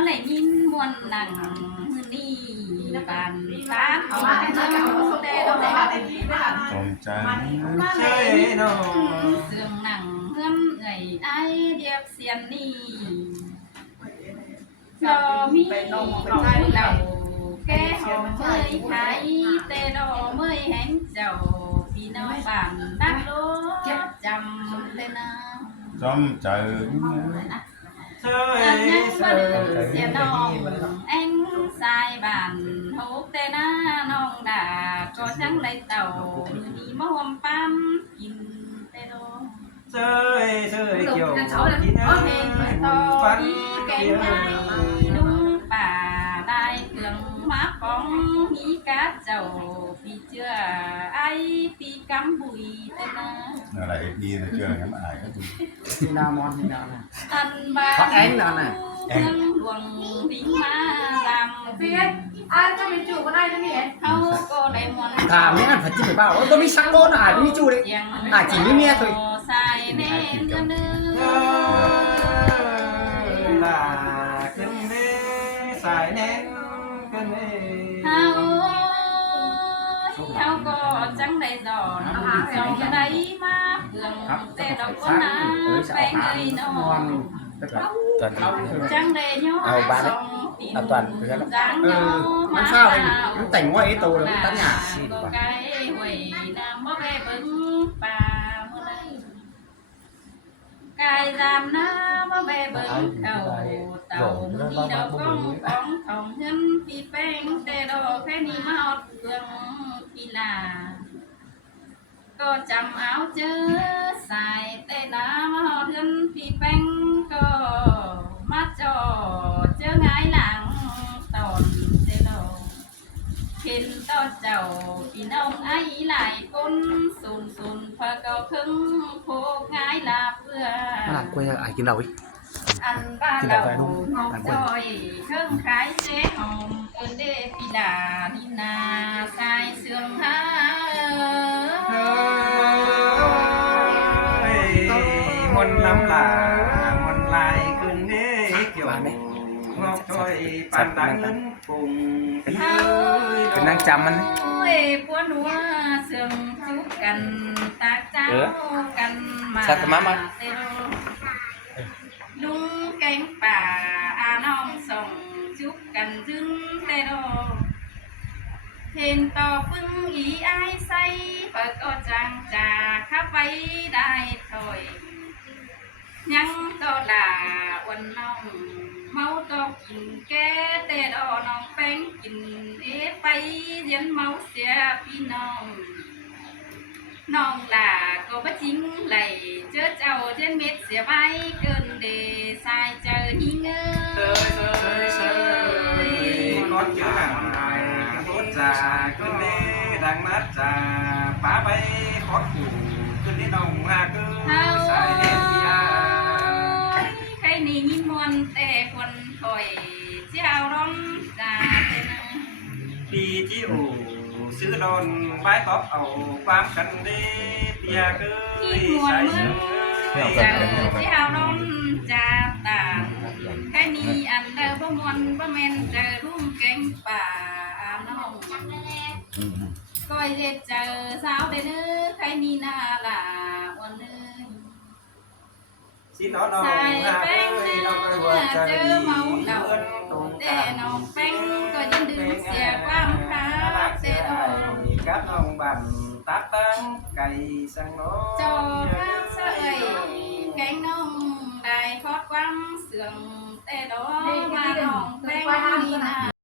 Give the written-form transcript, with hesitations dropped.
มันเลยยินมวนหนังมือนี่บานฟ้าเอาแต่ดอกสมใจมาเลยเสื่องหนังเพื่อนเอ่ยไอเดียบเสียนนี่ก็มีเราแก้หอมเมยไทยแต่ดอกเมยแห้งเจ้าพี่น้องบ้านนักโลจำเลยนะจำใจเสียน้องเอ็งสายบ้านหกแต่หน้าน้องด่าก็จังได้เต่ามีมะฮวมปั๊มกินแต่ดองเกี่ยวเพลงต่อที่แกงไก่นุ่งป่าได้เครื่องมาป้องมีกาเจ้าปีเชื่อไอปีกำบุยแต่หน้าอะไรพี่เจอน้ำอายก็ถูกที่นามอนที่นาอันบ้านเมืองหลวงวิ่งมาลำเพี้ยนอันจะมีจูก็ได้นะนี่เขาก็ได้มวนถามไม่อันผัดจิ้มไปเปล่าต้องมีชักโก้อ่านมีจูเลยจริงไม่เมียตัวใส่แน่นเนื้อลาขึ้นเน่สายแน่นขึ้นเน่เขาก็จังได้ดอนจองได้มาเพื่องแต่ดอกก็น้ำแป้งเลยนอนจังได้ย้อนสองปีจังย้อนมันเศร้าเลยมันแต่งว่าไอ้ตัวเลยตั้งหยาก็ไกลหวยน้ำบ่ไปเบิ่งป่าเมื่อไรกายรำน้ำบ่ไปเบิ่งเขาเต่ามีดอกของทองเงินปีแป้งแต่ดอกแค่นี้มาอดเพื่องปีหน้าก็จำเอาเจอสายแต่น้ำมาเดือนปีแป้งก็มาจอเจอไงหลังตอนเจโลเห็นตอนเจ้าพี่น้องไอ้หลายคนสุนพอก็พึ่งโคกง่ายลาเพื่อกูจะไอ้กินเราอีกอันบ้านเราจอยเครื่องขายเจ๊หอมเกินเดปีดาดินาสายเสื่อมหามนน้ำลามนลายขึ้นเน่เกี่ยวไหมงอกช่วยปั่นตังเงินปุ่งเป็นนางจำมันปวดหัวเสื่อมจุกกันตาเจ้ากันมาลุงแกงป่าอาน้องส่งจุกกันถึงแต่ดอกเห็นต่อปึ้งอีไอใส่เปิดก็จังจ่าข้าไปได้ถอยยังก็ลาวันน้องเมาก็กินแก่แต่ดอน้องแป้งกินไปเรียนเมาเสียพี่น้องน้องลาก็บ่จริงไหลเจอเจ้าเจนเม็ดเสียใบเกินเดสายเจอหิงเอ้ยก้อนยืนหนังไอ้กระโดดจ่าขึ้นเน่ดังนัดจ่าป้าไปขอขู่ขึ้นที่น้องหาคือสายเดียใครนี่ยิ้มมวนแต่คนถอยเจ้าร้องจ่าเป็นปีที่โอซื้อโดนไว้ตอบเอาความกันดีเปียคือใส่เสื้อเจ้าร้องจ่าตาใครนี่อันเดอร์บ่มวนบ่แม่นเจอรุ่งแกงป่าน้องก้อยเด็ดเจอสาวเด้อใครนี่น่าละวันนึงใส่แป้งเจอเมาเดาแต่น้องแป้งก็ยังดึงเสียความรักเสียดอกกัดน้องบันตัดตั้งไก่สังโนจอรักเสยแกงน้องได้ทอดความเสื่องแต่ดอกมาน้องแป้งนี่นะ